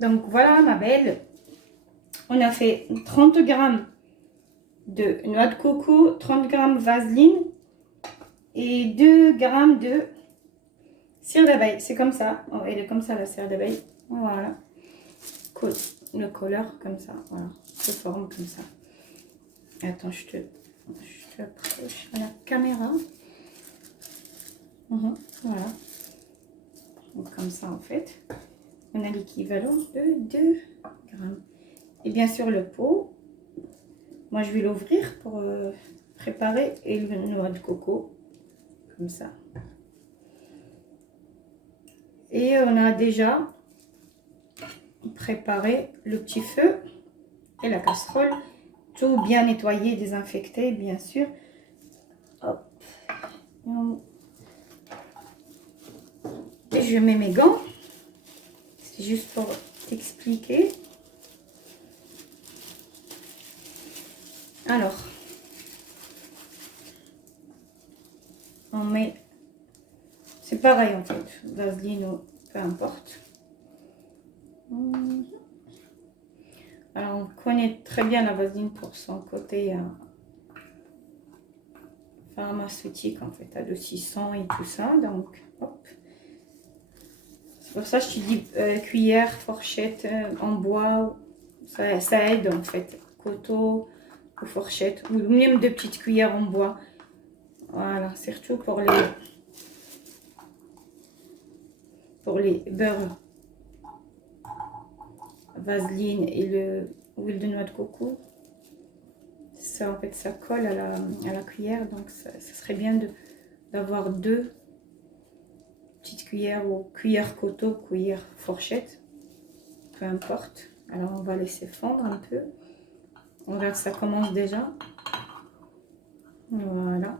Donc voilà ma belle, on a fait 30 grammes de noix de coco, 30 grammes vaseline et 2 grammes de cire d'abeille. C'est comme ça, oh, elle est comme ça la cire d'abeille, voilà, le couleur comme ça, voilà, se forme comme ça. Attends, je te approche à la caméra. Voilà, donc comme ça en fait. On a l'équivalent de 2 grammes. Et bien sûr le pot, moi je vais l'ouvrir pour préparer et le noix de coco, comme ça. Et on a déjà préparé le petit feu et la casserole, tout bien nettoyé, désinfecté bien sûr. Hop. Et je mets mes gants, c'est juste pour t'expliquer. Alors, on met, c'est pareil en fait, vaseline ou peu importe. Alors, on connaît très bien la vaseline pour son côté pharmaceutique en fait, adoucissant et tout ça. Donc, hop. C'est pour ça que je te dis cuillère, fourchette en bois, ça aide en fait, couteau ou fourchette, ou même de petites cuillères en bois. Voilà, surtout pour les beurres, vaseline et l'huile de noix de coco. Ça en fait, ça colle à la cuillère, donc ça serait bien d'avoir 2 petites cuillères, ou cuillère couteau, cuillère fourchette, peu importe. Alors on va laisser fondre un peu. On regarde, ça commence déjà. Voilà.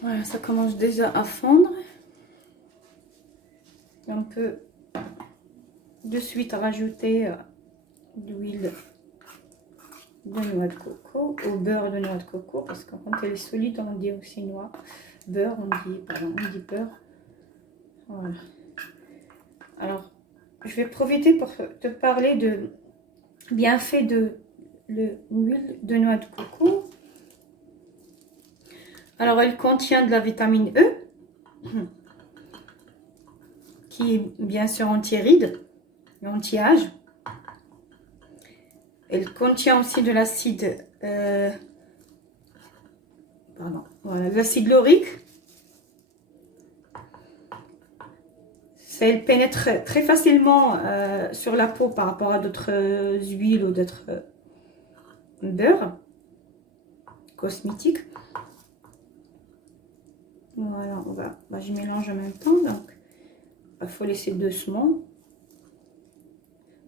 Voilà, ça commence déjà à fondre. On peut de suite rajouter de l'huile de noix de coco, au beurre de noix de coco, parce que quand elle est solide, on dit aussi noix. Beurre, on dit beurre. Voilà. Alors, je vais profiter pour te parler de bienfaits de l'huile de noix de coco. Alors, elle contient de la vitamine E, qui est bien sûr anti-rides et anti-âge. Elle contient aussi de l'acide voilà, l'acide laurique. Elle pénètre très facilement sur la peau par rapport à d'autres huiles ou d'autres beurres cosmétiques. Voilà, je mélange en même temps, donc il faut laisser doucement.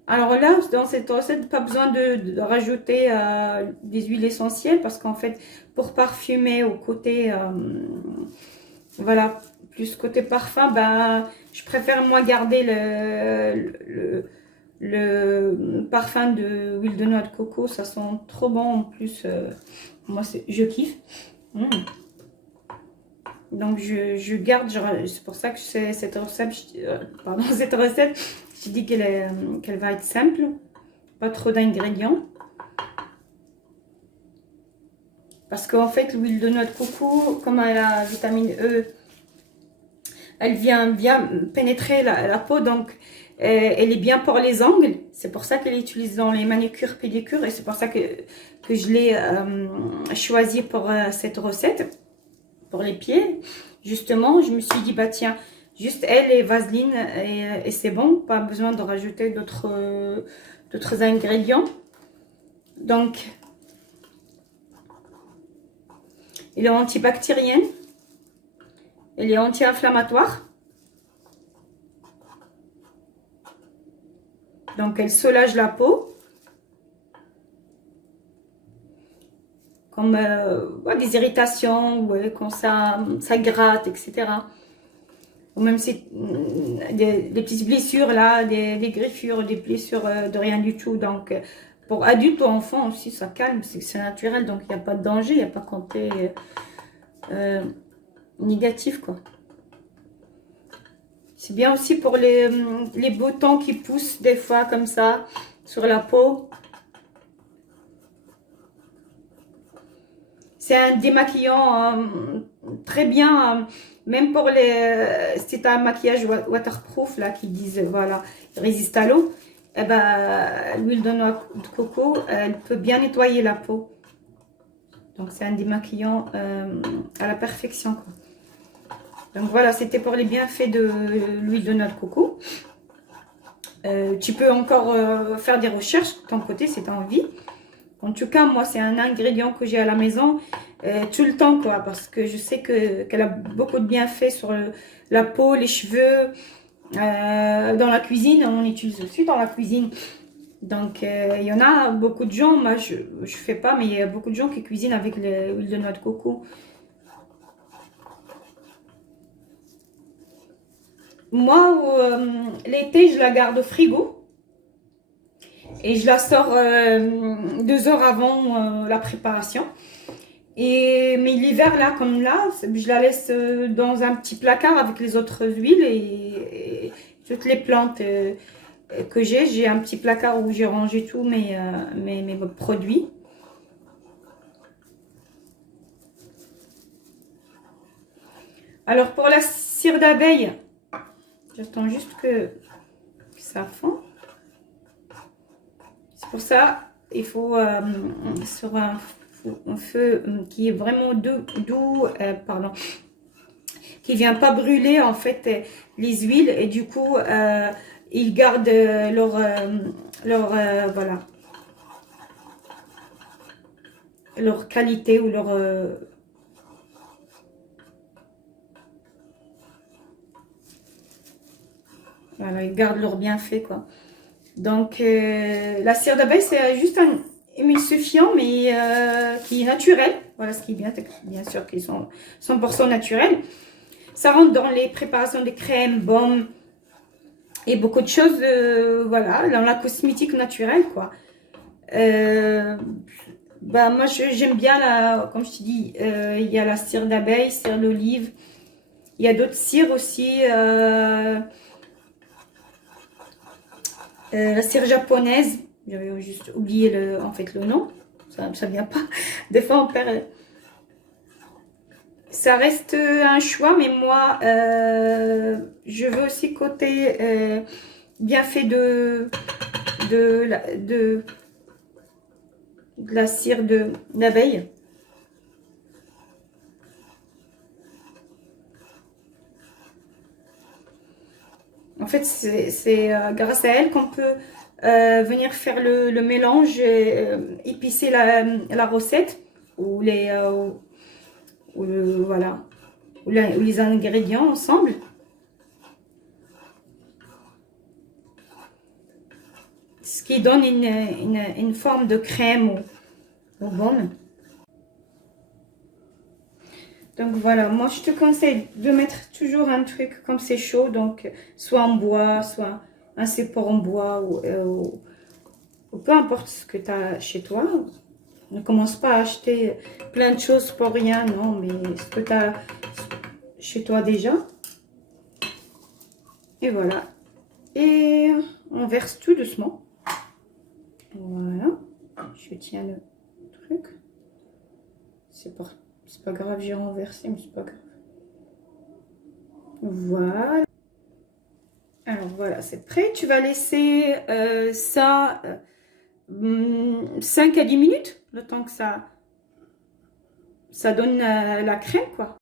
Alors là, dans cette recette, pas besoin de rajouter des huiles essentielles, parce qu'en fait, pour parfumer au côté, voilà, plus côté parfum, je préfère moi garder le parfum de huile de noix de coco. Ça sent trop bon en plus. Moi, je kiffe. Donc je garde, c'est pour ça que cette recette, je dis qu'elle va être simple, pas trop d'ingrédients. Parce qu'en fait, l'huile de noix de coco, comme elle a la vitamine E, elle vient bien pénétrer la peau, donc elle est bien pour les ongles. C'est pour ça qu'elle est utilisée dans les manucures, pédicures, et c'est pour ça que je l'ai choisie pour cette recette, pour les pieds. Justement, je me suis dit, bah tiens, juste elle et vaseline, et c'est bon, pas besoin de rajouter d'autres ingrédients. Donc, elle est antibactérienne, elle est anti-inflammatoire. Donc, elle soulage la peau. Comme des irritations, ouais, quand ça gratte, etc. Ou même si des petites blessures là, des griffures, des blessures de rien du tout. Donc, pour adultes ou enfants aussi, ça calme, c'est naturel. Donc, il n'y a pas de danger, il n'y a pas de côté négatif, quoi. C'est bien aussi pour les boutons qui poussent des fois comme ça sur la peau. C'est un démaquillant très bien, même pour c'est un maquillage waterproof là qui disent voilà, résiste à l'eau. Eh ben, l'huile de noix de coco, elle peut bien nettoyer la peau. Donc c'est un démaquillant à la perfection, quoi. Donc voilà, c'était pour les bienfaits de l'huile de noix de coco. Tu peux encore faire des recherches de ton côté si tu as envie. En tout cas, moi, c'est un ingrédient que j'ai à la maison tout le temps, quoi. Parce que je sais qu'elle a beaucoup de bienfaits sur la peau, les cheveux. Dans la cuisine, on utilise aussi dans la cuisine. Donc, il y en a beaucoup de gens, moi, je ne fais pas, mais il y a beaucoup de gens qui cuisinent avec l'huile de noix de coco. Moi, l'été, je la garde au frigo. Et je la sors 2 heures avant la préparation. Mais l'hiver, là, comme là, je la laisse dans un petit placard avec les autres huiles et toutes les plantes que j'ai. J'ai un petit placard où j'ai rangé tous mes produits. Alors, pour la cire d'abeille, j'attends juste que ça fond. C'est pour ça, il faut sur un feu qui est vraiment doux, pardon, qui vient pas brûler en fait les huiles et du coup ils gardent voilà, leur qualité ou leur voilà, ils gardent leur bienfait, quoi. Donc la cire d'abeille, c'est juste un émulsifiant mais qui est naturel. Voilà, ce qui est bien sûr qu'ils sont 100% naturels. Ça rentre dans les préparations de crèmes, baumes et beaucoup de choses, voilà, dans la cosmétique naturelle, quoi. Bah, moi, j'aime bien, comme je te dis, il y a la cire d'abeille, cire d'olive. Il y a d'autres cires aussi, la cire japonaise. J'avais juste oublié en fait, le nom. Ça vient pas. Des fois, on perd. Ça reste un choix, mais moi, je veux aussi côté bienfait de la cire d'abeille. En fait, c'est grâce à elle qu'on peut venir faire le mélange, épicer la recette ou voilà, ou les ingrédients ensemble. Ce qui donne une forme de crème au baume. Donc voilà, moi je te conseille de mettre toujours un truc comme c'est chaud, donc soit en bois, soit un support en bois ou peu importe ce que tu as chez toi. Ne commence pas à acheter plein de choses pour rien, non, mais ce que tu as chez toi déjà. Et voilà. Et on verse tout doucement. Voilà. Je tiens le truc. C'est pas grave, j'ai renversé, mais c'est pas grave. Voilà. Alors voilà, c'est prêt. Tu vas laisser ça 5 à 10 minutes, le temps que ça donne la crème, quoi.